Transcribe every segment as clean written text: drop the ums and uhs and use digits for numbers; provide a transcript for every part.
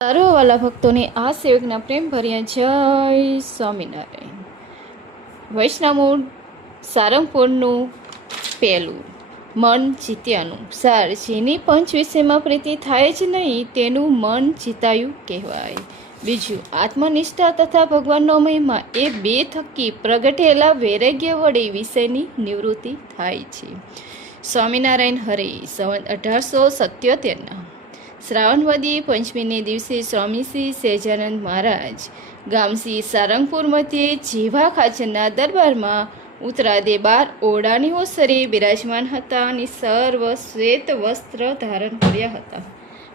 વાલા ભક્તોને આ સેવકના પ્રેમ ભર્યા જય સ્વામિનારાયણ. વૈષ્ણવ સારંગપુરનું પહેલું મન જીત્યાનું સાર. જેની પંચ વિષયમાં પ્રીતિ થાય જ નહીં તેનું મન જીતાયું કહેવાય. બીજું, આત્મનિષ્ઠા તથા ભગવાનનો મહિમા એ બે થકી પ્રગટેલા વૈરાગ્ય વડે વિષયની નિવૃત્તિ થાય છે. સ્વામિનારાયણ હરે. સંવત 1877 શ્રાવણવદી પંચમીને દિવસે સ્વામીશ્રી સહેજાનંદ મહારાજ ગામસી સારંગપુર મધ્યે જીવા ખાચરના દરબારમાં ઉત્તરાદે 12 ઓરડાની ઓસરે બિરાજમાન હતા અને સર્વ શ્વેત વસ્ત્ર ધારણ કર્યા હતા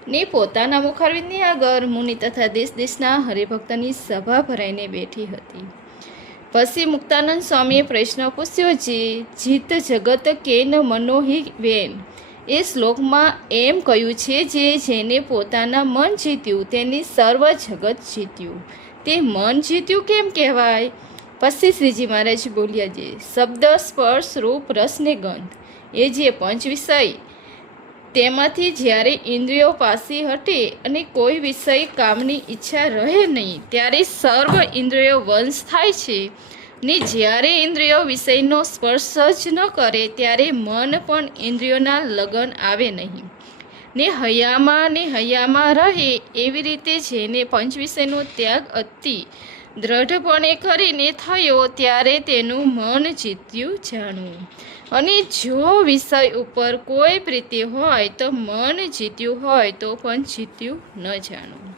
ને પોતાના મુખારવિંદની આગળ મુનિ તથા દેશ દેશના હરિભક્તની સભા ભરાઈને બેઠી હતી. પછી મુક્તાનંદ સ્વામીએ પ્રશ્ન પૂછ્યો છે, જીત જગત કેન મનોહિ વેન. એ શ્લોકમાં એમ કહ્યું છે જે જેને પોતાના મન જીત્યું તેની સર્વ જગત જીત્યું. તે મન જીત્યું કેમ કહેવાય? પછી શ્રીજી મહારાજ બોલ્યા છે, શબ્દ સ્પર્શ રૂપ રસ ને ગંધ એ જે પંચ વિષય તેમાંથી જ્યારે ઇન્દ્રિયો પાસી હટે અને કોઈ વિષય કામની ઈચ્છા રહે નહીં ત્યારે સર્વ ઇન્દ્રિયો વંશ થાય છે ને જ્યારે ઇન્દ્રિયો વિષયનો સ્પર્શ જ ન કરે ત્યારે મન પણ ઇન્દ્રિયોના લગન આવે નહીં ને હૈયામાં રહે. એવી રીતે જેને પંચ વિષયનો ત્યાગ અતિ દ્રઢપણે કરીને થયો ત્યારે તેનું મન જીત્યું જાણવું. અને જો વિષય ઉપર કોઈ પ્રીતિ હોય તો મન જીત્યું હોય તો પણ જીત્યું ન જાણવું.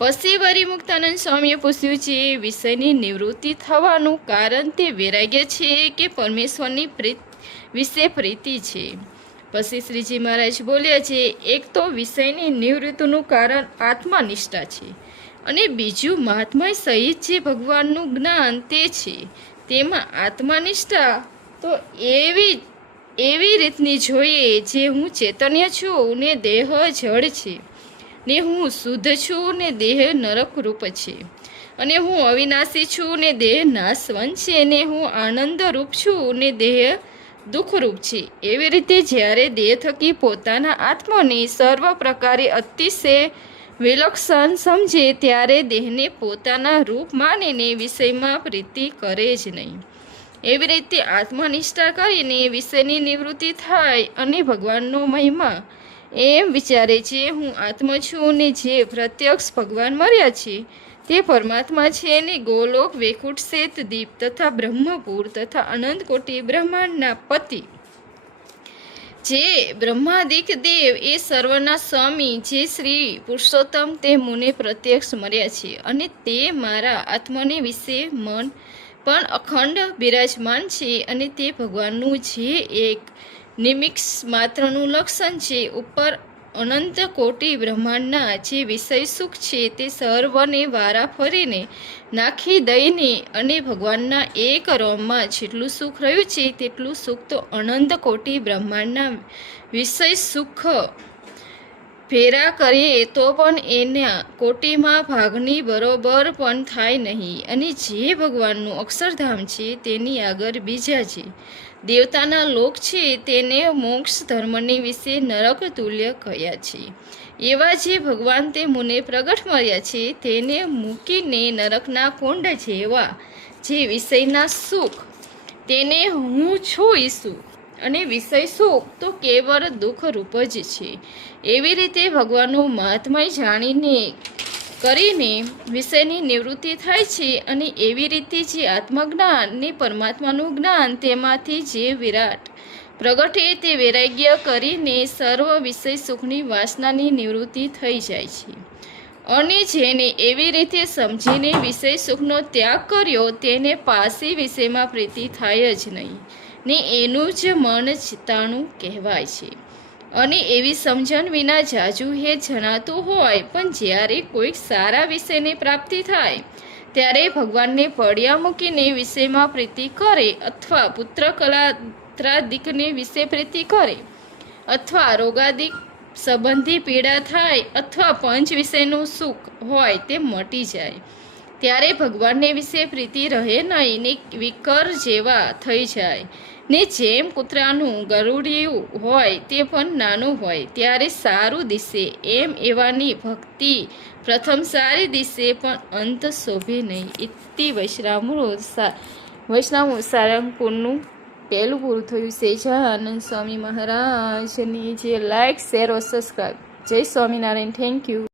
પછી વરી મુક્તાનંદ સ્વામીએ પૂછ્યું છે, વિષયની નિવૃત્તિ થવાનું કારણ તે વૈરાગ્ય છે કે પરમેશ્વરની વિશે પ્રીતિ છે? પછી શ્રીજી મહારાજ બોલ્યા છે, એક તો વિષયની નિવૃત્તિનું કારણ આત્મનિષ્ઠા છે અને બીજું મહાત્મા સહિત જે ભગવાનનું જ્ઞાન તે છે. તેમાં આત્મનિષ્ઠા તો એવી રીતની જોઈએ જે હું ચૈતન્ય છું ને દેહ જળ છે ને હું શુદ્ધ છું ને દેહ નરકરૂપ છે અને હું અવિનાશી છું ને દેહ નાશવંત છે ને હું આનંદરૂપ છું ને દેહ દુઃખરૂપ છે. એવી રીતે જ્યારે દેહ થકી પોતાના આત્માને સર્વ પ્રકારે અતિશય વિલક્ષણ સમજે ત્યારે દેહને પોતાના રૂપ માનીને વિષયમાં પ્રીતિ કરે જ નહીં. એવી રીતે આત્મનિષ્ઠા કરીને વિષયની નિવૃત્તિ થાય અને ભગવાનનો મહિમા એમ વિચારે છે, હું આત્મા છું ને જે પ્રત્યક્ષ ભગવાન મળ્યા છે તે પરમાત્મા છે ને ગોલોક વૈકુંઠ શેત દીપ તથા બ્રહ્મપુર તથા અનંત કોટી બ્રહ્માંડના પતિ જે બ્રહ્માદિક દેવ એ સર્વના સ્વામી જે શ્રી પુરુષોત્તમ તે મુને પ્રત્યક્ષ મળ્યા છે અને તે મારા આત્માને વિશે મન પણ અખંડ બિરાજમાન છે અને તે ભગવાનનું જે એક નિમિક્ષ માત્રનું લક્ષણ છે. ઉપર અનંત કોટી બ્રહ્માંડના જે વિષય સુખ છે તે સર્વને વારા ફરીને નાખી દઈને અને ભગવાનના એક રોમમાં જેટલું સુખ રહ્યું છે તેટલું સુખ તો અનંત કોટી બ્રહ્માંડના વિષય સુખ ફેરા કરીએ તો પણ એના કોટીમાં ભાગની બરોબર પણ થાય નહીં. અને જે ભગવાનનું અક્ષરધામ છે તેની આગળ બીજા છે દેવતાના લોક છે તેને મોક્ષ ધર્મની વિશે નરક તુલ્ય કહ્યા છે. એવા જે ભગવાન તે મુને પ્રગટ મળ્યા છે તેને મૂકીને નરકના કુંડ જેવા જે વિષયના સુખ તેને હું છું ઈસુ અને વિષય સુખ તો કેવળ દુઃખરૂપ જ છે. એવી રીતે ભગવાનનું મહાત્મય જાણીને કરીને વિષયની નિવૃત્તિ થાય છે અને એવી રીતે જે આત્મજ્ઞાન ને પરમાત્માનું જ્ઞાન તેમાંથી જે વિરાટ પ્રગટે તે વૈરાગ્ય કરીને સર્વ વિષય સુખની વાસનાની નિવૃત્તિ થઈ જાય છે. અને જેને એવી રીતે સમજીને વિષય સુખનો ત્યાગ કર્યો તેને પાસી વિષયમાં પ્રીતિ થાય જ નહીં ને એનું જ મન જીતાણું કહેવાય છે. અને એવી સમજણ વિના જાજુ હે જણાતું હોય પણ જ્યારે કોઈક સારા વિષયની પ્રાપ્તિ થાય ત્યારે ભગવાનને પડ્યા મૂકીને વિષયમાં પ્રીતિ કરે અથવા પુત્ર કલાત્રાદિકને વિશે પ્રીતિ કરે અથવા રોગાદિક સંબંધી પીડા થાય અથવા પંચ વિષયનું સુખ હોય તે મટી જાય ત્યારે ભગવાનને વિશે પ્રીતિ રહે નહીં ને વિકર જેવા થઈ જાય. ને જેમ કૂતરાનું ગરુડિયું હોય તે પણ નાનું હોય ત્યારે સારું દિશે, એમ એવાની ભક્તિ પ્રથમ સારી દિશે પણ અંત શોભે નહીં. ઇતિ વૈષ્ણવ સારંગપુરનું પહેલું પૂરું થયું છે. જય આનંદ સ્વામી મહારાજની જે. લાઈક શેર ઓર સબસ્ક્રાઈબ. જય સ્વામિનારાયણ. Thank you.